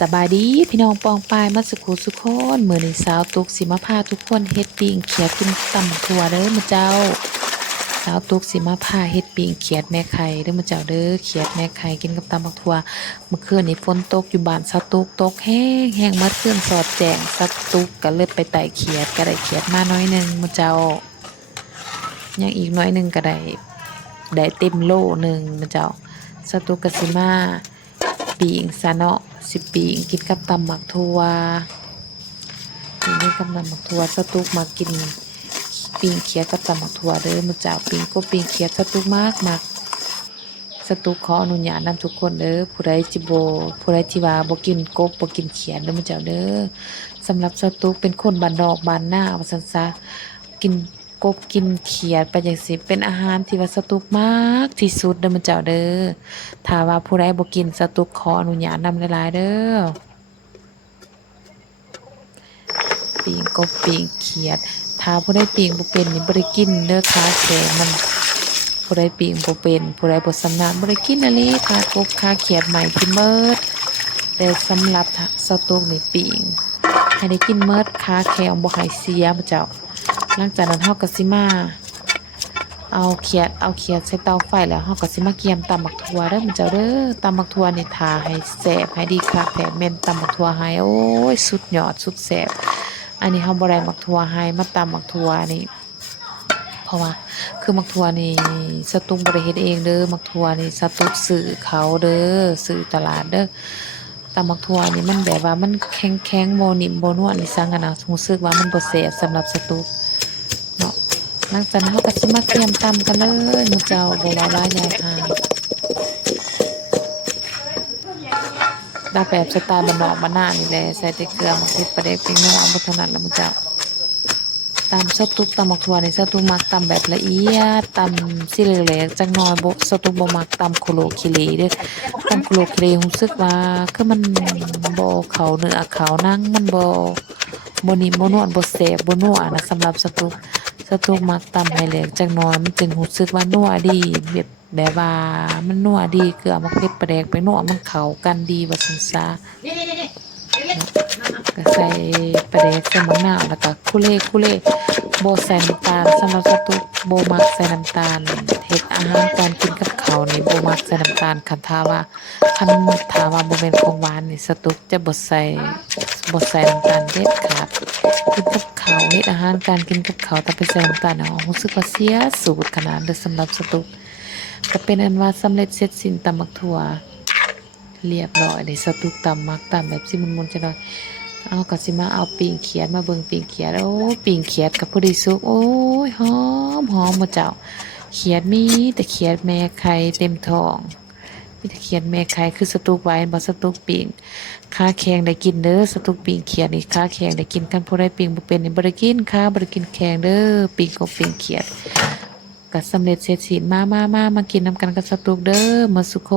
สบายดีพี่น้องปองปายมาสุขุสุขคนมื้อนี้สาวตุกสิมาพาทุกคนเฮ็ดปิ้งเขียดกินตำบักถั่วเด้อมื้อเจ้าสาวตุกสิมาพาเฮ็ดปิ้งเขียดแม่ไข่เด้อมื้อเจ้าเด้อเขียดแม่ไข่กินกับตำบักถั่วเมื่อคืนนี้ฝนตกอยู่บ้านสาวตุกตกแห้งแห้งเมื่อคืนสอดแจ้งสาวตุกก็เลยไปไต่เขียดก็ได้เขียดมาน้อยหนึงมื้อเจ้ายังอีกน้อยหนึงก็ได้เต็มโลหนึงมื้อเจ้าสาวตุกก็สิมาปิ้งซะเนาะสิปิ้งกินกับตำบักถั่วปิ้งกับตำบักถั่วสตุกมากินปิ้งเขียดกับตำบักถั่วเด้อมื้อเจ้าปิ้งก็ปิ้งเขียดสตุกมากสตุกขออนุญาตนำทุกคนเด้อผู้ใดที่ว่าบ่กินกบบ่กินเขียดเด้อมื้อเจ้าเด้อสำหรับสตุกเป็นคนบ้านนอกบ้านนาว่าซั่นซะกินกบกินเขียดไปจังซี่เป็นอาหารที่ว่าสตุกมากที่สุดเด้อมื้อเจ้าเด้อถ้าว่าผู้ใดบ่กินสตุกขออนุญาตนำหลายๆเด้อปิ้งกบปิ้งเขียดถ้าผู้ใดปิ้งบ่เป็นนี่บ่ได้กินเด้อขาแข็งมันผู้ใดปิ้งบ่เป็นผู้ใดบ่ชำนาญบ่ได้กินอะลีขากบขาเขียดใหม่ที่เมิดแต่สำหรับสตุกนี่ปิ้งให้ได้กินเมิดขาแข็งบ่ให้เสียมื้อเจ้าหลังจากนั้นเฮาก็สิมาเอาเขียดใส่เตาไฟแล้วเฮาก็สิมาเกียมตำบักถั่วเด้อมื้อเจ้าเด้อตำบักถั่วนี่ทาให้แซ่บให้ดีคักแท้แม่นตำบักถั่วให้โอ้ยสุดยอดสุดแซ่บอันนี้เฮาบ่ได้มักถั่วให้มาตำบักถั่วนี่เพราะว่าคือมักถั่วนี่สตุกบ่ได้เฮ็ดเองเด้อมักถั่วนี่สตุกซื้อเขาเด้อซื้อตลาดเด้อตำบักถั่วนี่มันแบบว่ามันแข็งๆบ่นิ่มบ่นวลนี่ซังกันนะรู้สึกว่ามันบ่แซ่บสำหรับสตุกเนาะหลังจากนั้นเฮาก็สิมาเกียมตำกันเลยมื้อเจ้าบ่ว่าหลายใหญ่ห่างดาแบบสไตล์บ้านนอกบ้านนานี่แหละใส่แต่เกลือมะเขือปลาแดกพริกน้ำบ่เท่านั้นล่ะมื้อเจ้าตำสตุกตำบักถั่วนี่สตุกมักตำแบบละเอียดตำสิเหลวๆจักหน่อยบ่สตุกบ่มักตำโคโลคิเลเด้อตำโคโลคิเลรู้สึกว่าคือมันบ่เข้าเนื้อเข้าหนังมันบ่นิ่มบ่นวลบ่แซ่บบ่นัวนะสำหรับสตุกมักตำให้แหลกจักหน่อยมันจึงรู้สึกว่านัวดีแบบว่ามันนัวดีเกลือมะเขือปลาแดกไปนัวมันเข้ากันดีว่าซั่นซะก็ใส่ปลาแดกใส่มะนาวแล้วก็คุเล่บ่ใส่น้ำตาลสำหรับสตุกบ่มักใส่น้ำตาลเฮ็ดอาหารการกินกับข้าวนี่บ่มักใส่น้ำตาลคันถ้าว่าบ่แม่นของหวานนี่สตุกจะบ่ใส่น้ำตาลเด็ดขาดกินกับข้าวเฮ็ดอาหารการกินกับข้าวถ้าไปใส่น้ำตาลเอารู้สึกว่าเสียสูตรขนาดเด้อสำหรับสตุกก็เป็นอันว่าสำเร็จเสร็จสิ้นตำบักถั่วเรียบร้อยได้สตุกตำมักตำแบบสิมุนๆจังหน่อยเอาก็สิมาเอาปิ้งเขียดมาเบิ่งปิ้งเขียดโอ้ปิ้งเขียดกับพอดีสุกโอ้ยหอมบ่เจ้าเขียดมีแต่เขียดแม่ไข่เต็มท้องมีแต่เขียดแม่ไข่คือสตุกไว้บ่สตุกปิ้งขาแข็งได้กินเด้อสตุกปิ้งเขียดนี่ขาแข็งได้กินคันผู้ใดปิ้งบ่เป็นนี่บ่ได้กินขาบ่ได้กินแข็งเด้อปิ้งกับปิ้งเขียดก็สำเร็จเสร็จสิ้นมากินนำกันกับสตุกเด้อมาสุโค